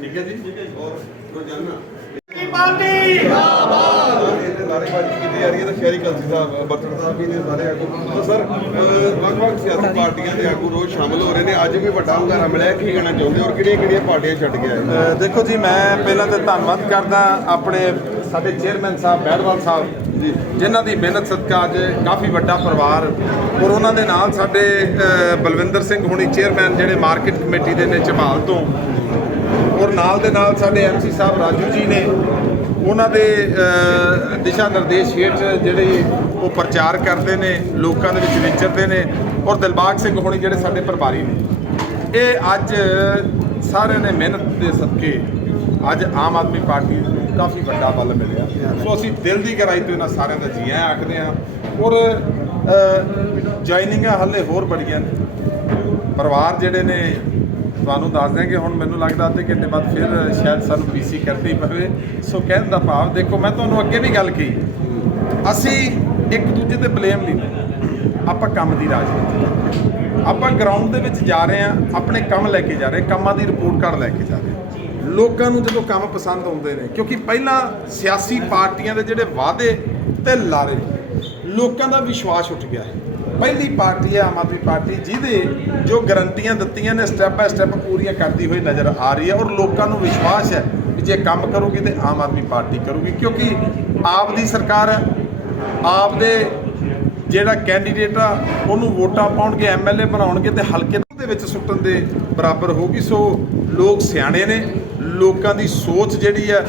ਠੀਕ ਹੈ ਜੀ ਔਰ ਰੋਜ਼ਾਨਾ ਕੀ ਪਾਰਟੀ! ਇਹਦੇ ਨਾਅਰੇਬਾਜ਼ੀ ਕੀਤੀ ਜਾ ਰਹੀ ਹੈ ਤਾਂ ਸ਼ਹਿਰੀ ਕਲਸੀ ਸਾਹਿਬ ਬਰਤਨ ਸਾਹਿਬ ਵੀ ਨੇ ਸਾਰੇ ਆਗੂ ਤਾਂ ਸਰ ਵੱਖ-ਵੱਖ ਸਿਆਸੀ ਪਾਰਟੀਆਂ ਦੇ ਆਗੂ ਰੋਜ਼ ਸ਼ਾਮਲ ਹੋ ਰਹੇ ਨੇ ਅੱਜ ਵੀ ਵੱਡਾ ਹੁੰਗਾਰਾ ਮਿਲਿਆ ਕੀ ਕਹਿਣਾ ਚਾਹੁੰਦੇ ਔਰ ਕਿਹੜੀਆਂ-ਕਿਹੜੀਆਂ ਪਾਰਟੀਆਂ ਛੱਡ ਗਿਆ ਦੇਖੋ ਜੀ, ਮੈਂ ਪਹਿਲਾਂ ਤਾਂ ਧੰਨਵਾਦ ਕਰਦਾ ਆਪਣੇ ਸਾਡੇ ਚੇਅਰਮੈਨ ਸਾਹਿਬ ਬੈੜਵਾਲ ਸਾਹਿਬ, ਜੀ, ਜਿਨ੍ਹਾਂ ਦੀ ਮਿਹਨਤ ਸਦਕਾ ਅੱਜ ਕਾਫੀ ਵੱਡਾ ਪਰਿਵਾਰ ਔਰ ਉਹਨਾਂ ਦੇ ਨਾਲ ਸਾਡੇ ਬਲਵਿੰਦਰ ਸਿੰਘ ਹੁਣੀ ਚੇਅਰਮੈਨ ਜਿਹੜੇ ਮਾਰਕੀਟ ਕਮੇਟੀ ਦੇ ਨੇ ਝਮਾਲ ਤੋਂ ਔਰ ਨਾਲ ਦੇ ਨਾਲ ਸਾਡੇ ਐਮਸੀ ਸਾਹਿਬ ਰਾਜੂ ਜੀ ਨੇ ਉਹਨਾਂ ਦੇ ਦਿਸ਼ਾ ਨਿਰਦੇਸ਼ ਹੇਠ ਜਿਹੜੇ ਉਹ ਪ੍ਰਚਾਰ ਕਰਦੇ ਨੇ, ਲੋਕਾਂ ਦੇ ਵਿੱਚ ਵਿਚਰਦੇ ਨੇ ਔਰ ਦਿਲਬਾਗ ਸਿੰਘ ਹੋਣੀ ਜਿਹੜੇ ਸਾਡੇ ਪ੍ਰਭਾਰੀ ਨੇ। ਇਹ ਅੱਜ ਸਾਰਿਆਂ ਨੇ ਮਿਹਨਤ ਦੇ ਸਦਕੇ ਅੱਜ ਆਮ ਆਦਮੀ ਪਾਰਟੀ ਨੂੰ ਕਾਫੀ ਵੱਡਾ ਬਲ ਮਿਲਿਆ। ਸੋ ਅਸੀਂ ਦਿਲ ਦੀ ਗਹਿਰਾਈ ਤੋਂ ਇਹਨਾਂ ਸਾਰਿਆਂ ਦਾ ਜੀ ਆਇਆਂ ਆਖਦੇ ਹਾਂ। ਔਰ ਜੁਆਇਨਿੰਗਾਂ ਹੱਲੇ ਹੋਰ ਬੜੀਆਂ ਨੇ। ਪਰਿਵਾਰ ਜਿਹੜੇ ਨੇ, ਤੁਹਾਨੂੰ ਦੱਸ ਦਿਆਂਗੇ, ਹੁਣ ਮੈਨੂੰ ਲੱਗਦਾ ਅੱਧੇ ਘੰਟੇ ਬਾਅਦ ਫਿਰ ਸ਼ਾਇਦ ਸਾਨੂੰ ਪੀਸੀ ਕਰਨੀ ਪਵੇ। ਸੋ ਕਹਿਣ ਦਾ ਭਾਵ, ਦੇਖੋ, ਮੈਂ ਤੁਹਾਨੂੰ ਅੱਗੇ ਵੀ ਗੱਲ ਕਹੀ। ਅਸੀਂ ਇੱਕ ਦੂਜੇ ਤੇ ਬਲੇਮ ਨਹੀਂ ਲੈਂਦੇ। ਆਪਾਂ ਕੰਮ ਦੀ ਰਾਜਨੀਤੀ ਆਪਾਂ ਗਰਾਊਂਡ ਦੇ ਵਿੱਚ ਜਾ ਰਹੇ ਹਾਂ, ਆਪਣੇ ਕੰਮ ਲੈ ਕੇ ਜਾ ਰਹੇ ਕੰਮਾਂ ਦੀ ਰਿਪੋਰਟ ਕਾਰਡ ਲੈ ਕੇ ਜਾ ਰਹੇ ਹਾਂ। ਲੋਕਾਂ ਨੂੰ ਜਦੋਂ ਕੰਮ ਪਸੰਦ ਆਉਂਦੇ ਨੇ, ਕਿਉਂਕਿ ਪਹਿਲਾਂ ਸਿਆਸੀ ਪਾਰਟੀਆਂ ਦੇ ਜਿਹੜੇ ਵਾਅਦੇ ਤੇ ਲਾਰੇ, ਲੋਕਾਂ ਦਾ ਵਿਸ਼ਵਾਸ ਉੱਠ ਗਿਆ ਹੈ। ਪਹਿਲੀ ਪਾਰਟੀ ਹੈ ਆਮ ਆਦਮੀ ਪਾਰਟੀ, ਜਿਹਦੇ ਜੋ ਗਰੰਟੀਆਂ ਦਿੱਤੀਆਂ ਨੇ ਸਟੈਪ ਬਾਏ ਸਟੈਪ ਪੂਰੀਆਂ ਕਰਦੀ ਹੋਈ ਨਜ਼ਰ ਆ ਰਹੀ ਹੈ ਔਰ ਲੋਕਾਂ ਨੂੰ ਵਿਸ਼ਵਾਸ ਹੈ ਕਿ ਜੇ ਕੰਮ ਕਰੂਗੀ ਤੇ ਆਮ ਆਦਮੀ ਪਾਰਟੀ ਕਰੂਗੀ, ਕਿਉਂਕਿ ਆਪ ਦੀ ਸਰਕਾਰ ਹੈ, ਆਪ ਦੇ ਜਿਹੜਾ ਕੈਂਡੀਡੇਟ ਆ, ਉਹਨੂੰ ਵੋਟਾਂ ਪਾਉਣਗੇ ਐਮਐਲਏ ਬਣਾਉਣਗੇ ਤੇ ਹਲਕੇ ਦੇ ਵਿੱਚ ਸੁੱਟਣ ਦੇ ਬਰਾਬਰ ਹੋਊਗੀ। ਸੋ ਲੋਕ ਸਿਆਣੇ ਨੇ, ਲੋਕਾਂ ਦੀ ਸੋਚ ਜਿਹੜੀ ਆ